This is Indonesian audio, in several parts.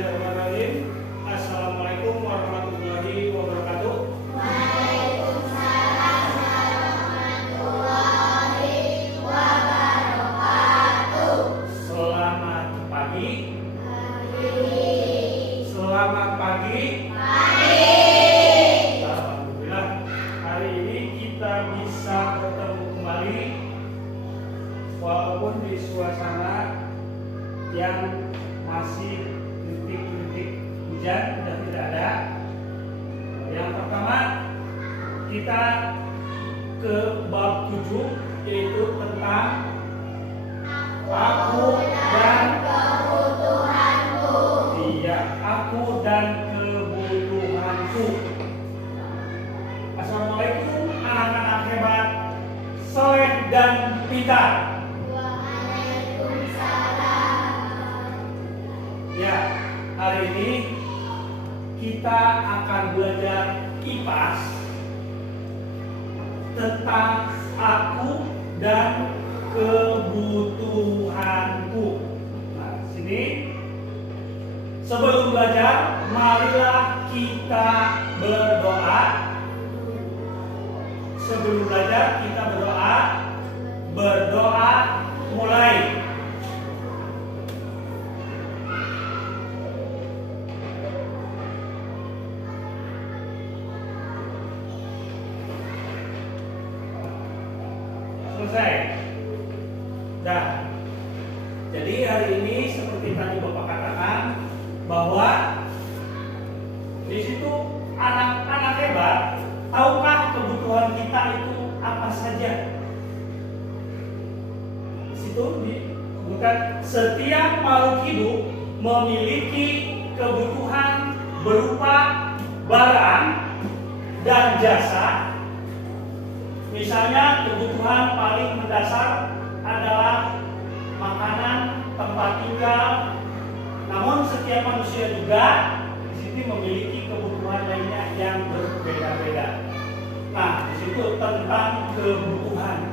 Bismillahirrahmanirrahim. Assalamualaikum warahmatullahi wabarakatuh. Waalaikumsalam warahmatullahi wabarakatuh. Selamat pagi. Pagi. Selamat pagi. Pagi. Alhamdulillah, hari ini kita bisa bertemu kembali walaupun di suasana yang masih rintik-rintik hujan dan tidak ada. Yang pertama, kita ke bab 7, yaitu tentang aku dan kebutuhanku. iya, aku dan kebutuhanku. Assalamualaikum anak-anak hebat, soleh dan pintar. Ya, hari ini kita akan belajar IPAS tentang aku dan kebutuhanku. Nah, sini sebelum belajar, marilah kita berdoa. Sebelum belajar, kita berdoa. Berdoa mulai. Selesai. Dah. Jadi hari ini seperti tadi Bapak katakan bahwa di situ anak-anak hebat, tahukah kebutuhan kita itu apa saja? Di situ disebutkan setiap makhluk hidup memiliki kebutuhan berupa barang dan jasa. Misalnya kebutuhan paling mendasar adalah makanan, tempat tinggal. Namun setiap manusia juga di sini memiliki kebutuhan lainnya yang berbeda-beda. Nah, di situ tentang kebutuhan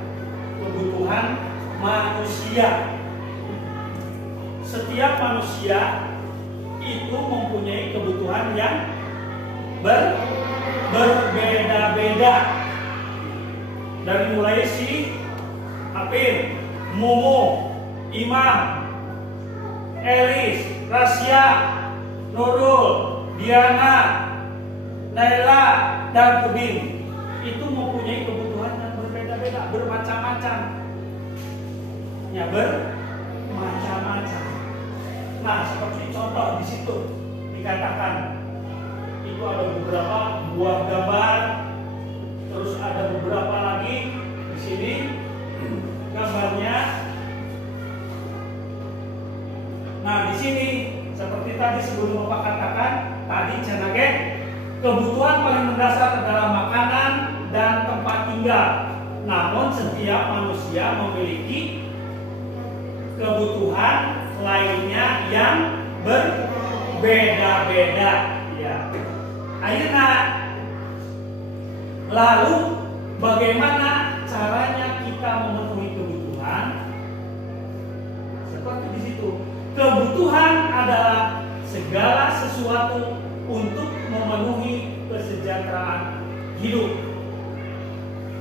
manusia. Setiap manusia itu mempunyai kebutuhan yang berbeda-beda. Dari mulai si Apin, Mumu, Imam, Elis, Rasya, Nurul, Diana, Naila, dan Kebin itu mempunyai kebutuhan yang berbeda-beda, bermacam-macam. Ya, bermacam-macam. Nah, seperti contoh di situ dikatakan itu ada beberapa buah gambar. Terus ada beberapa lagi di sini gambarnya. Nah, di sini seperti tadi sebelum Bapak katakan tadi Canage, kebutuhan paling mendasar adalah makanan dan tempat tinggal. Namun setiap manusia memiliki kebutuhan lainnya yang berbeda-beda. Ya. Ayeuna, lalu bagaimana caranya kita memenuhi kebutuhan? Seperti di situ. Kebutuhan adalah segala sesuatu untuk memenuhi kesejahteraan hidup.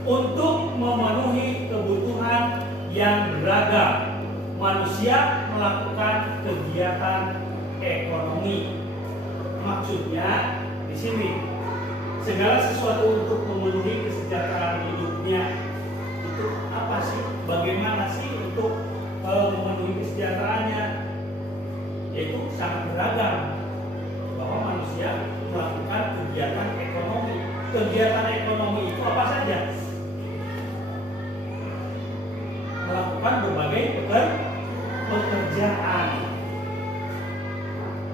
Untuk memenuhi kebutuhan yang beragam, manusia melakukan kegiatan ekonomi. Maksudnya di sini segala sesuatu untuk memenuhi kesejahteraan hidupnya. Itu apa sih? Bagaimana sih untuk memenuhi kesejahteraannya? Yaitu sangat beragam. Bahwa manusia melakukan kegiatan ekonomi. Kegiatan ekonomi itu apa saja? Melakukan berbagai pekerjaan.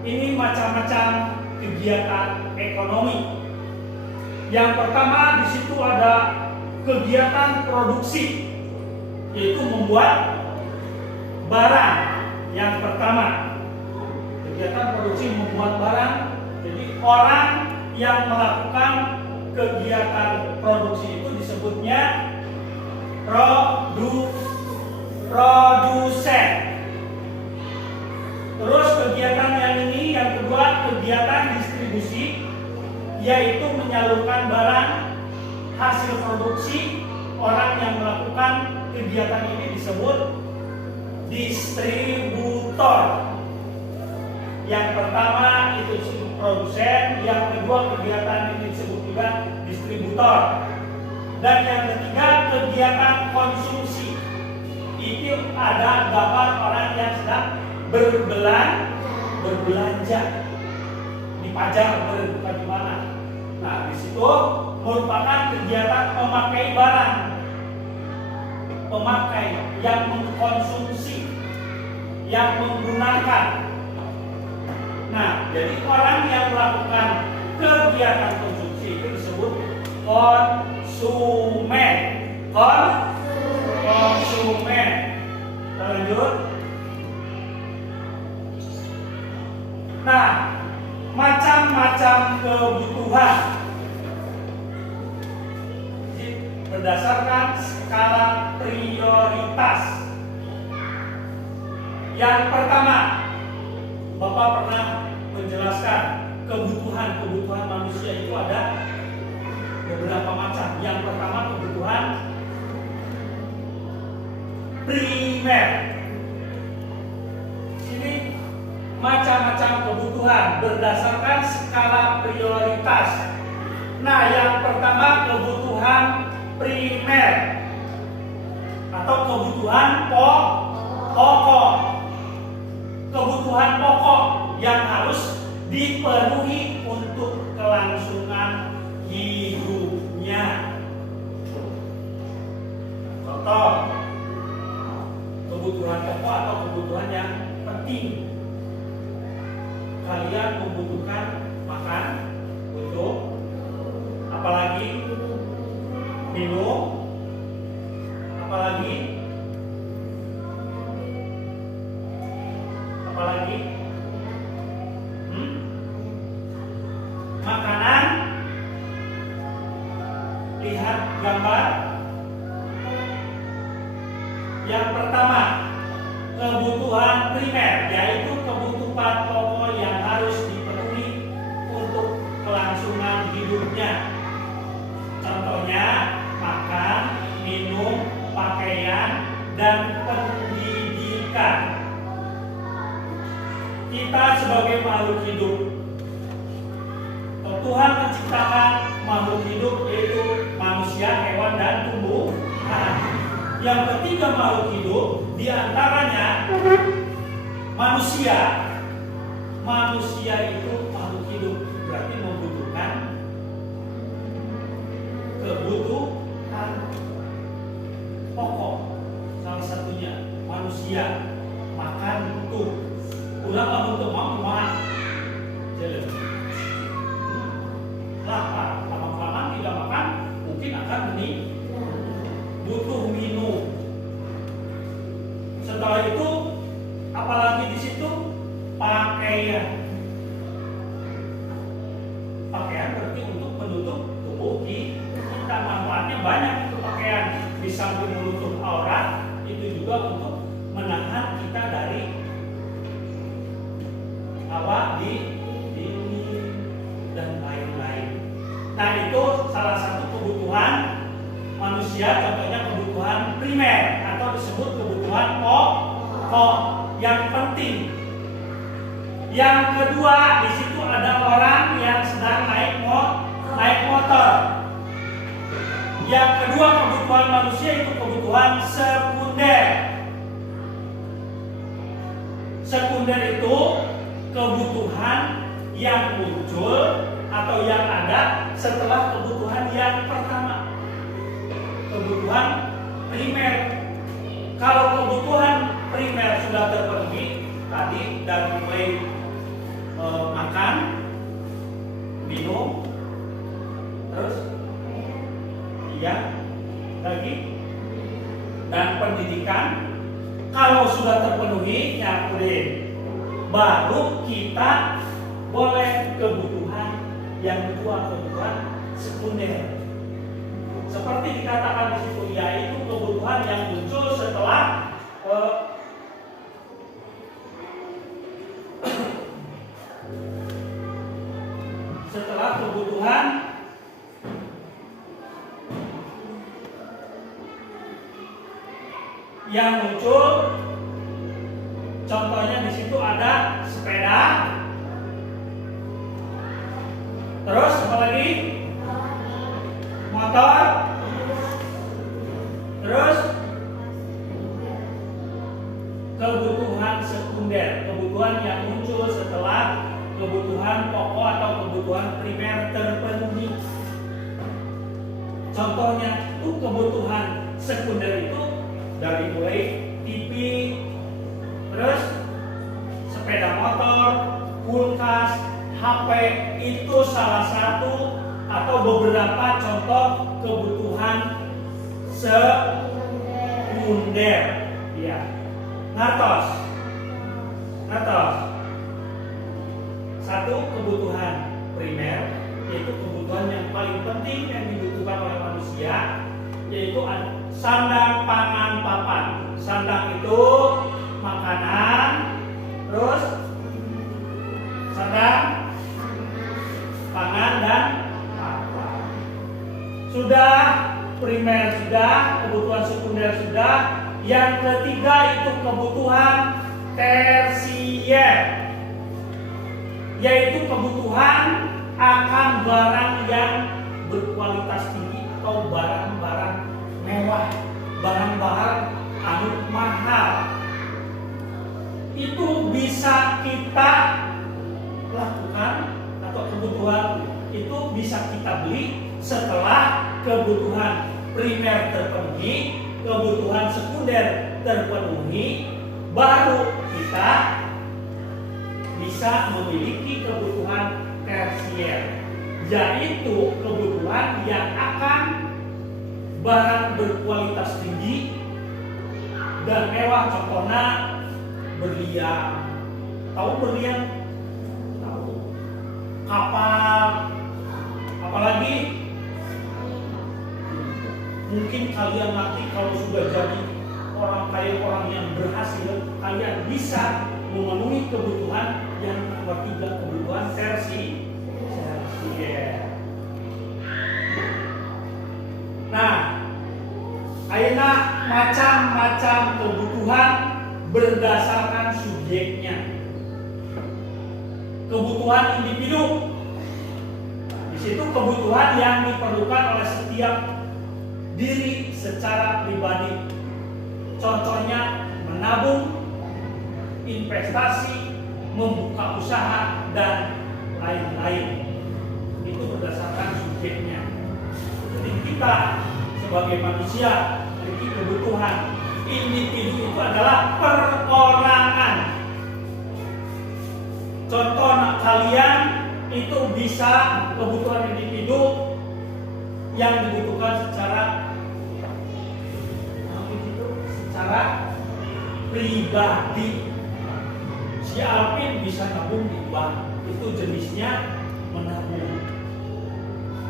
Ini macam-macam kegiatan ekonomi. Yang pertama di situ ada kegiatan produksi, yaitu membuat barang. Yang pertama, kegiatan produksi membuat barang. Jadi orang yang melakukan kegiatan produksi itu disebutnya produsen. Terus kegiatan yang ini yang kedua yaitu menyalurkan barang hasil produksi. Orang yang melakukan kegiatan ini disebut distributor. Yang pertama itu disebut produsen, yang kedua kegiatan ini disebut juga distributor, dan yang ketiga kegiatan konsumsi. Itu ada gambar orang yang sedang berbelanja di pajar di mana. Nah, di situ merupakan kegiatan memakai barang, pemakai yang mengkonsumsi, yang menggunakan. Nah, jadi orang yang melakukan kegiatan konsumsi itu disebut konsumen. Konsumen. Kita lanjut. Nah, macam-macam kebutuhan berdasarkan skala prioritas. Yang pertama, Bapak pernah menjelaskan kebutuhan manusia itu ada beberapa macam. Yang pertama kebutuhan primer. Ini macam-macam kebutuhan berdasarkan skala prioritas. Nah, yang pertama kebutuhan primer atau kebutuhan pokok. Kebutuhan pokok yang harus dipenuhi untuk kelangsungan hidupnya. Contoh, kebutuhan pokok atau kebutuhan yang penting. Kalian membutuhkan makan, untuk apalagi minum, apalagi makanan. Lihat gambar. Yang pertama kebutuhan primer, yaitu kebutuhan pokok yang harus dipenuhi untuk kelangsungan hidupnya. Contohnya makan, minum, pakaian, dan pendidikan. Kita sebagai makhluk hidup, Tuhan menciptakan makhluk hidup yaitu manusia, hewan, dan tumbuhan. Yang ketiga makhluk hidup diantaranya manusia. Manusia itu makhluk hidup, berarti membutuhkan kebutuhan pokok. Salah satunya manusia makan butuh. Ulang untuk makan. Jalan. Lapar, lama-lama tidak makan, mungkin akan butuh minum. Setelah itu, apalagi di situ pakaian. Pakaian berarti untuk menutup tubuh kita. Manfaatnya banyak itu pakaian. Di samping menutup aurat, itu juga untuk menahan kita dari hawa dingin dan lain-lain. Nah, itu salah satu kebutuhan manusia, contohnya kebutuhan primer atau disebut kebutuhan pokok yang penting. Yang kedua, di situ ada orang yang sedang naik motor. Yang kedua kebutuhan manusia itu kebutuhan sekunder. Sekunder itu kebutuhan yang muncul atau yang ada setelah kebutuhan yang pertama. Kebutuhan primer. Kalau kebutuhan primer sudah terpenuhi tadi dari mulai makan, minum, terus lagi dan pendidikan. Kalau sudah terpenuhi, ya baru kita boleh kebutuhan yang kedua, kebutuhan sekunder. Seperti dikatakan di situ, yaitu kebutuhan yang muncul setelah kebutuhan kebutuhan yang muncul. Contohnya di situ ada sepeda. Terus apa lagi? Motor. Terus kebutuhan sekunder, kebutuhan yang muncul setelah kebutuhan pokok atau kebutuhan primer terpenuhi. Contohnya itu kebutuhan sekunder itu dari mulai TV, terus sepeda motor, kulkas, HP, itu salah satu atau beberapa contoh kebutuhan sekunder. Ya, ngertos. Satu kebutuhan primer, yaitu kebutuhan yang paling penting yang dibutuhkan oleh manusia, yaitu sandang, pangan, papan. Sandang itu makanan, terus sandang, pangan, dan papan. Sudah primer, sudah kebutuhan sekunder, sudah. Yang ketiga itu kebutuhan tersier, yaitu kebutuhan akan barang yang berkualitas tinggi atau barang-barang mewah, barang-barang mahal. Itu bisa kita lakukan, atau kebutuhan itu bisa kita beli setelah kebutuhan primer terpenuhi, kebutuhan sekunder terpenuhi, baru kita bisa memiliki kebutuhan tersier, yaitu kebutuhan yang akan barang berkualitas tinggi dan mewah. Contohnya berlian. Tahu berlian? Tahu. Kapal. Apalagi mungkin kalian nanti kalau sudah jadi orang kaya, orang yang berhasil, kalian bisa memenuhi kebutuhan yang nomor 3, kebutuhan tersier. Nah, ayeuna macam-macam kebutuhan berdasarkan subjeknya. Kebutuhan individu, di situ kebutuhan yang diperlukan oleh setiap diri secara pribadi. Contohnya menabung, investasi, membuka usaha, dan lain-lain. Itu berdasarkan subjeknya. Jadi kita sebagai manusia memiliki kebutuhan. Individu itu adalah perorangan. Contoh kalian itu bisa kebutuhan individu yang dibutuhkan secara pribadi. Si Alvin bisa nabung di bank, itu jenisnya menabung.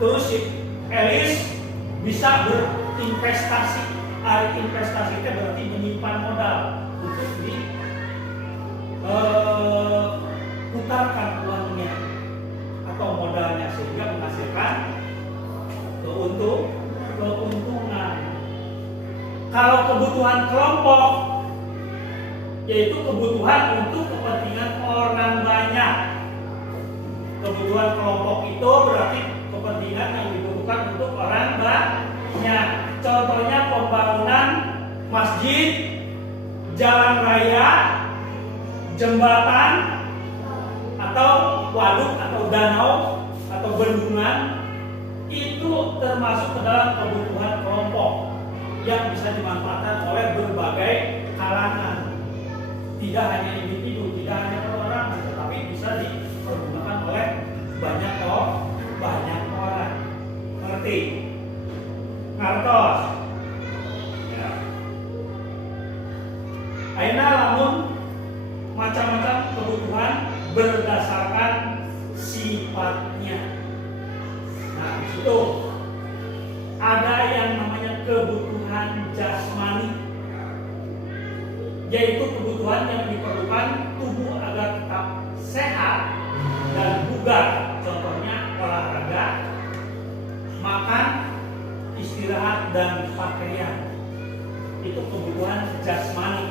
Terus si Elis bisa berinvestasi. Investasi itu berarti menyimpan modal untuk diputarkan uangnya atau modalnya sehingga menghasilkan keuntungan. Kalau kebutuhan kelompok, yaitu kebutuhan untuk kepentingan orang banyak. Kebutuhan kelompok itu berarti kepentingan yang dibutuhkan untuk orang banyak. Contohnya pembangunan masjid, jalan raya, jembatan, atau waduk atau danau atau bendungan. Itu termasuk ke dalam kebutuhan kelompok yang bisa dimanfaatkan oleh berbagai kalangan. Tidak hanya individu, tidak hanya perorangan, tetapi bisa dipergunakan oleh banyak orang. Ngerti? Ngertos? Ya. Ayeuna lamun macam-macam kebutuhan berdasarkan sifatnya. Nah, di situ ada yang namanya kebutuhan jasmani, yaitu kebutuhan yang diperlukan tubuh agar tetap sehat dan bugar. Contohnya olahraga, makan, istirahat, dan pakaian. Itu kebutuhan jasmani.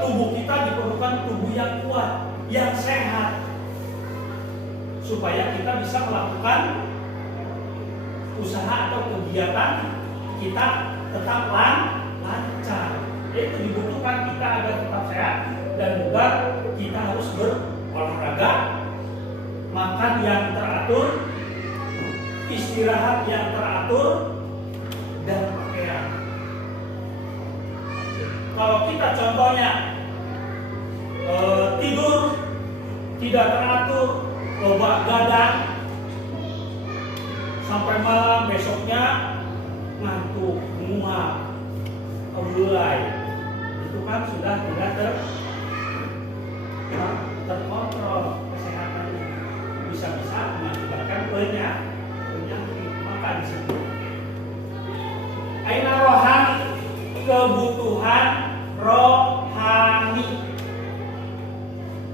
Tubuh kita diperlukan tubuh yang kuat, yang sehat, supaya kita bisa melakukan usaha atau kegiatan kita tetap lancar. Itu dibutuhkan kita agar tetap sehat, dan juga kita harus berolahraga, makan yang teratur, istirahat yang teratur, dan pakaian. Kalau kita contohnya tidur tidak teratur, loba gadang sampai malam, besoknya ngantuk, muak, mulai, itu kan sudah tidak terkontrol kesehatannya, bisa-bisa mengakibatkan penyakit. Maka disebut aina rohani, kebutuhan rohani,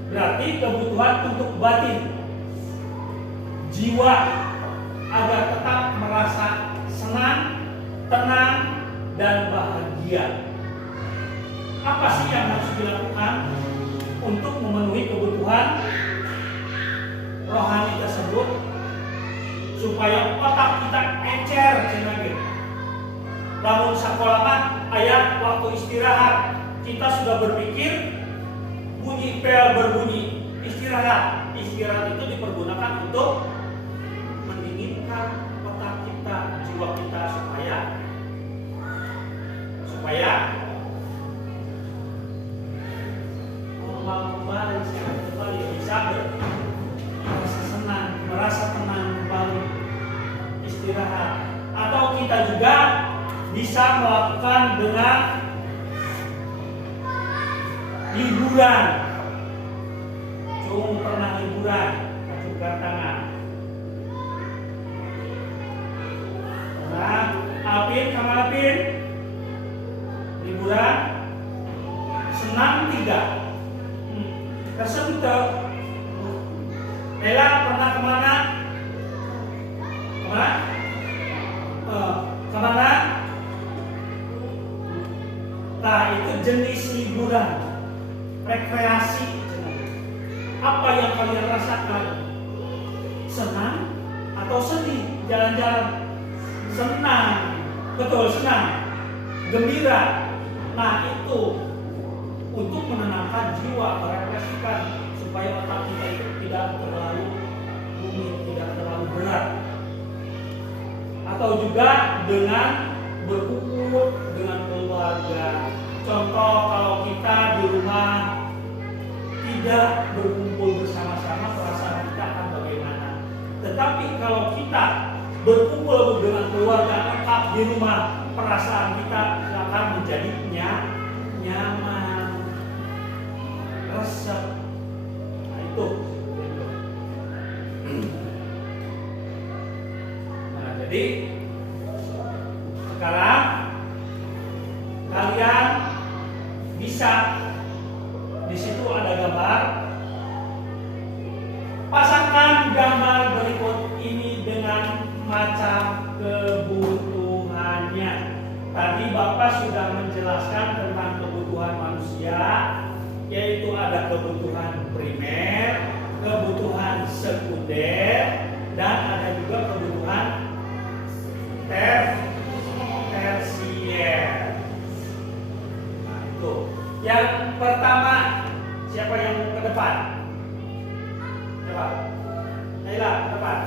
berarti kebutuhan untuk batin, jiwa, agar tetap merasa senang, tenang, dan bahagia. Apa sih yang harus dilakukan untuk memenuhi kebutuhan rohani tersebut, supaya otak kita encer cenah? Lamun sakolaman ayat waktu istirahat, kita sudah berpikir, bunyi bel berbunyi, istirahat. Istirahat itu dipergunakan untuk mendinginkan otak kita, jiwa kita, supaya normal kembali, sehat kembali, bisa merasa senang, merasa tenang kembali, istirahat. Atau kita juga bisa melakukan dengan liburan. Cung pernah liburan, acungkan tangan. Pernah? Alpin, sama Alpin? Liburan? Senang tidak? Kesentuh. Ella pernah kemana? Kemana? Kemana? Nah, itu jenis liburan, rekreasi. Apa yang kalian rasakan? Senang atau sedih? Jalan-jalan? Senang, betul, senang, gembira. Nah, itu untuk menenangkan jiwa, merefleksikan, supaya otak kita itu tidak terlalu rumit, tidak terlalu berat. Atau juga dengan berkumpul dengan keluarga. Contoh, kalau kita di rumah tidak berkumpul bersama-sama, perasaan kita akan bagaimana? Tetapi kalau kita berkumpul dengan keluarga lengkap di rumah, perasaan kita akan menjadi nyaman, resep. Nah, itu. Nah, jadi sekarang kalian bisa, di situ ada gambar. Pasangkan gambar berikut ini dengan macam kebutuhannya. Tadi Bapak sudah menjelaskan tentang kebutuhan manusia, yaitu ada kebutuhan primer, kebutuhan sekunder, dan ada juga kebutuhan tersier. Nah, itu. Yang pertama, siapa yang ke depan? Coba. Naila, ke depan.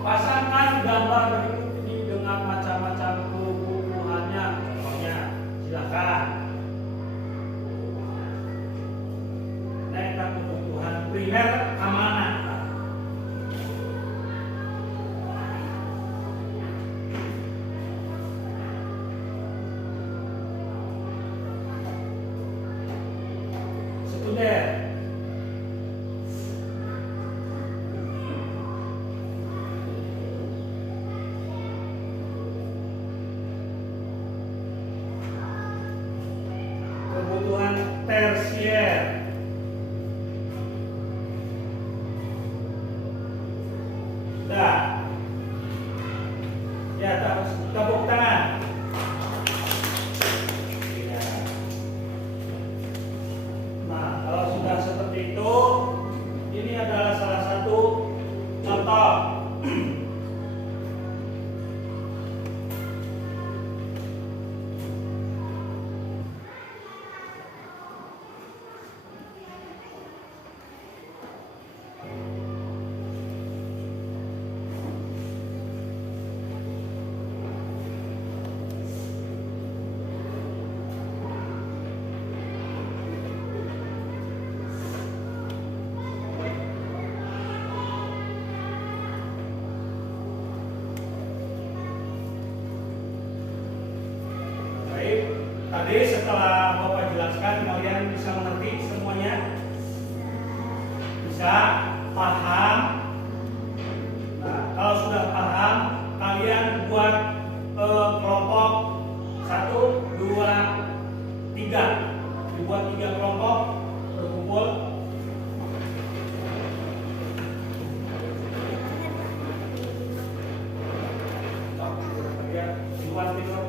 Pasangkan gambar berikut ini dengan macam-macam kebutuhannya. Contohnya, silakan. Nah, kebutuhan primer keamanan. Sekunder. bisa paham. Nah, kalau sudah paham, kalian buat kelompok 1, 2, 3. Dibuat 3 kelompok berkumpul. Dibuat gitu.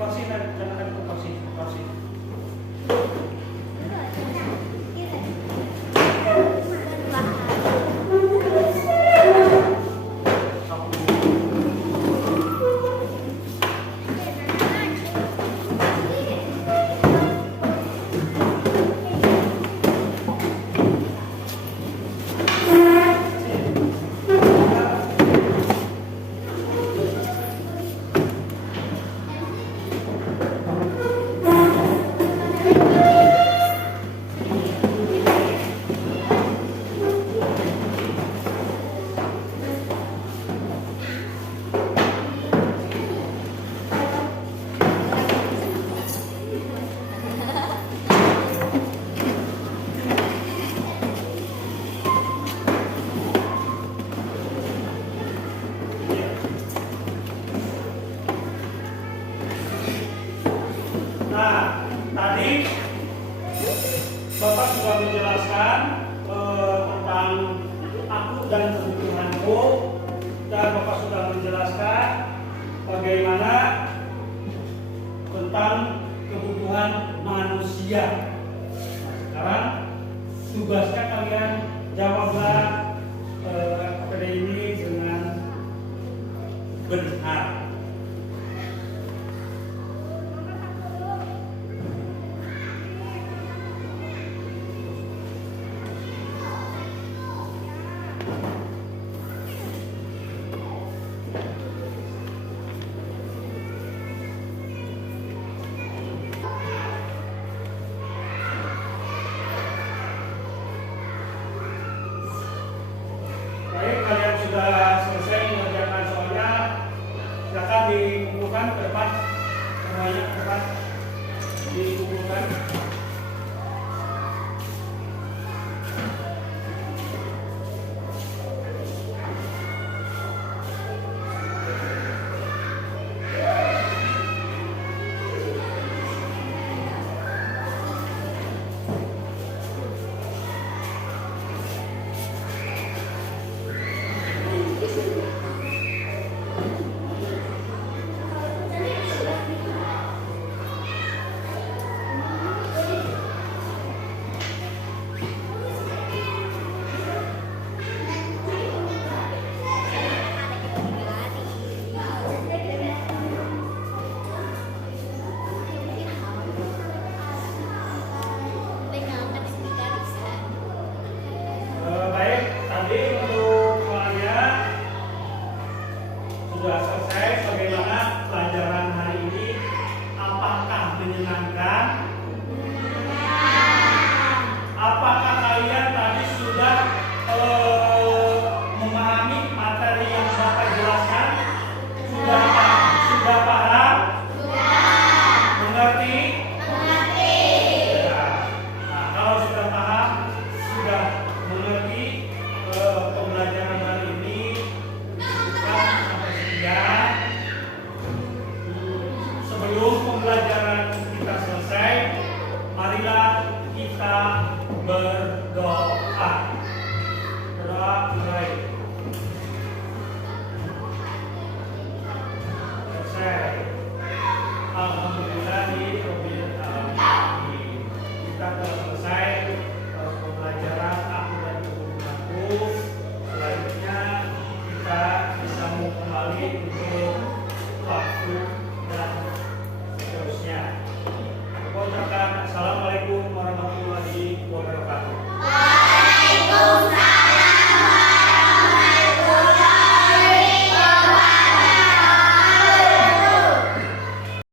Kursi jangan ada kursi. Nah, tadi Bapak sudah menjelaskan tentang aku dan kebutuhanku, dan Bapak sudah menjelaskan bagaimana tentang kebutuhan manusia. Nah, sekarang tugasnya kalian jawablah